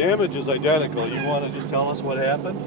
damage is identical. You want to just tell us what happened?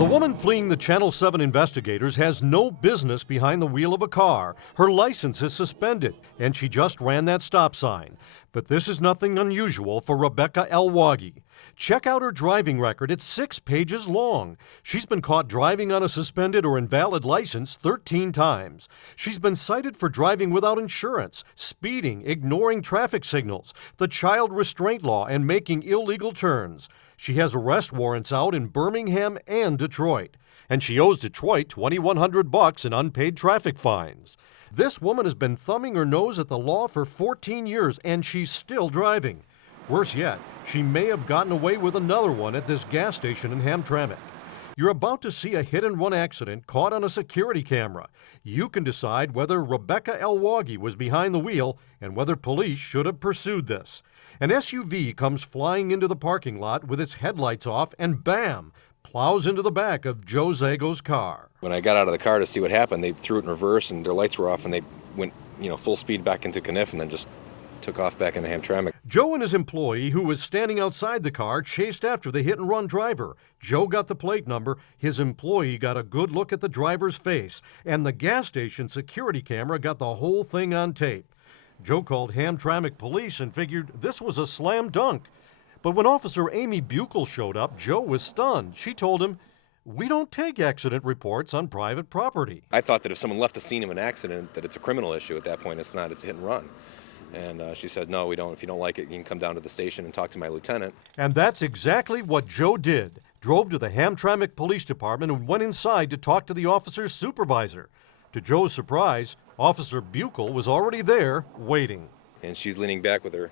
The woman fleeing the Channel 7 investigators has no business behind the wheel of a car. Her license is suspended, and she just ran that stop sign. But this is nothing unusual for Rebecca Elwagi. Check out her driving record. It's 6 pages long. She's been caught driving on a suspended or invalid license 13 times. She's been cited for driving without insurance, speeding, ignoring traffic signals, the child restraint law, and making illegal turns. She has arrest warrants out in Birmingham and Detroit. And she owes Detroit $2,100 in unpaid traffic fines. This woman has been thumbing her nose at the law for 14 years, and she's still driving. Worse yet, she may have gotten away with another one at this gas station in Hamtramck. You're about to see a hit-and-run accident caught on a security camera. You can decide whether Rebecca Elwagi was behind the wheel and whether police should have pursued this. An SUV comes flying into the parking lot with its headlights off and bam, plows into the back of Joe Zago's car. When I got out of the car to see what happened, they threw it in reverse and their lights were off and they went, full speed back into Kniff and then just took off back into Hamtramck. Joe and his employee, who was standing outside the car, chased after the hit-and-run driver. Joe got the plate number, his employee got a good look at the driver's face, and the gas station security camera got the whole thing on tape. Joe called Hamtramck police and figured this was a slam dunk. But when Officer Amy Buchel showed up, Joe was stunned. She told him, "We don't take accident reports on private property." I thought that if someone left the scene of an accident, that it's a criminal issue. At that point, it's not, it's a hit and run. And she said, "No, we don't. If you don't like it, you can come down to the station and talk to my lieutenant." And that's exactly what Joe did. Drove to the Hamtramck Police Department and went inside to talk to the officer's supervisor. To Joe's surprise, Officer Buchel was already there, waiting. And she's leaning back with her,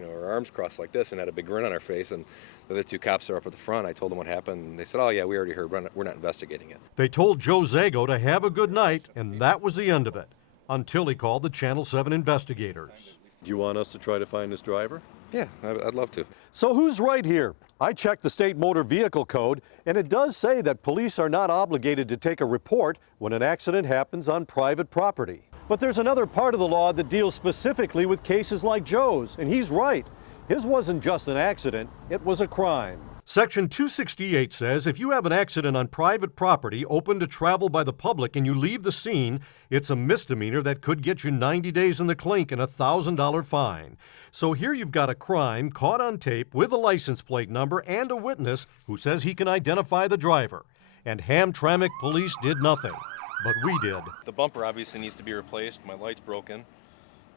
her arms crossed like this and had a big grin on her face. And the other 2 cops are up at the front. I told them what happened. And they said, "Oh, yeah, we already heard. We're not investigating it." They told Joe Zago to have a good night, and that was the end of it. Until he called the Channel 7 investigators. Do you want us to try to find this driver? Yeah, I'd love to. So who's right here? I checked the state motor vehicle code, and it does say that police are not obligated to take a report when an accident happens on private property. But there's another part of the law that deals specifically with cases like Joe's, and he's right. His wasn't just an accident, it was a crime. Section 268 says if you have an accident on private property open to travel by the public and you leave the scene, it's a misdemeanor that could get you 90 days in the clink and a $1,000 fine. So here you've got a crime caught on tape with a license plate number and a witness who says he can identify the driver. And Hamtramck police did nothing, but we did. The bumper obviously needs to be replaced. My light's broken.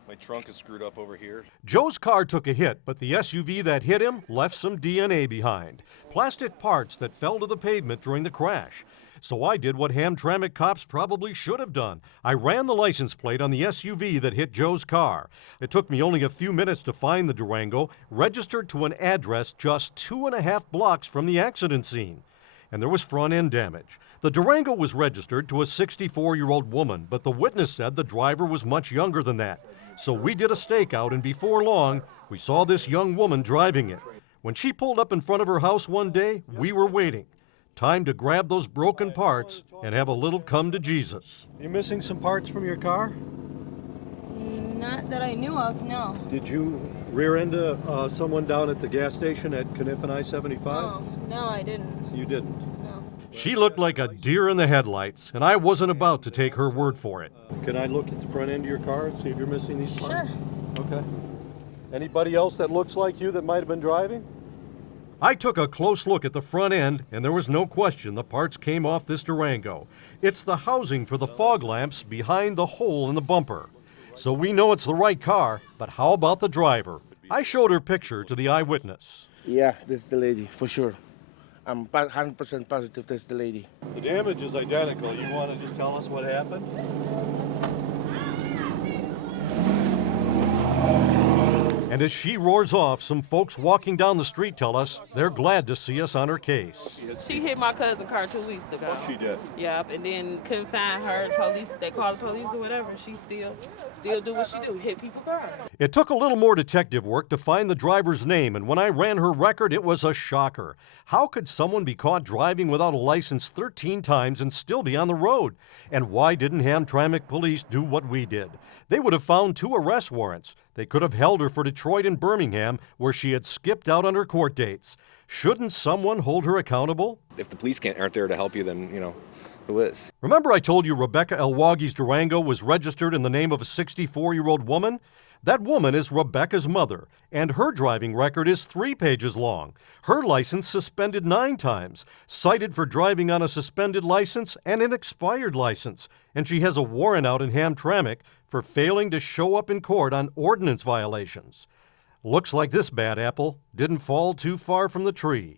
My trunk is screwed up over here. Joe's car took a hit, but the SUV that hit him left some DNA behind. Plastic parts that fell to the pavement during the crash. So I did what Hamtramck cops probably should have done. I ran the license plate on the SUV that hit Joe's car. It took me only a few minutes to find the Durango, registered to an address just 2.5 blocks from the accident scene. And there was front-end damage. The Durango was registered to a 64-year-old woman, but the witness said the driver was much younger than that. So we did a stakeout, and before long, we saw this young woman driving it. When she pulled up in front of her house one day, we were waiting. Time to grab those broken parts and have a little come to Jesus. You missing some parts from your car? Not that I knew of, no. Did you rear end someone down at the gas station at Kniff and I-75? Oh, no, I didn't. You didn't? No. She looked like a deer in the headlights, and I wasn't about to take her word for it. Can I look at the front end of your car and see if you're missing these parts? Sure. Okay. Anybody else that looks like you that might have been driving? I took a close look at the front end, and there was no question the parts came off this Durango. It's the housing for the fog lamps behind the hole in the bumper. So we know it's the right car, but how about the driver? I showed her picture to the eyewitness. Yeah, this is the lady, for sure. I'm 100% positive that's the lady. The damage is identical. You want to just tell us what happened? And as she roars off, some folks walking down the street tell us they're glad to see us on her case. She hit my cousin's car 2 weeks ago. What she did? Yep, and then couldn't find her. Police, they called the police or whatever. She still do what she do, hit people's cars. It took a little more detective work to find the driver's name, and when I ran her record, it was a shocker. How could someone be caught driving without a license 13 times and still be on the road? And why didn't Hamtramck police do what we did? They would have found 2 arrest warrants. They could have held her for Detroit and Birmingham, where she had skipped out on her court dates. Shouldn't someone hold her accountable? If the police aren't there to help you, then, who is? Remember I told you Rebecca Elwagi's Durango was registered in the name of a 64-year-old woman? That woman is Rebecca's mother, and her driving record is 3 pages long. Her license suspended 9 times, cited for driving on a suspended license and an expired license, and she has a warrant out in Hamtramck for failing to show up in court on ordinance violations. Looks like this bad apple didn't fall too far from the tree.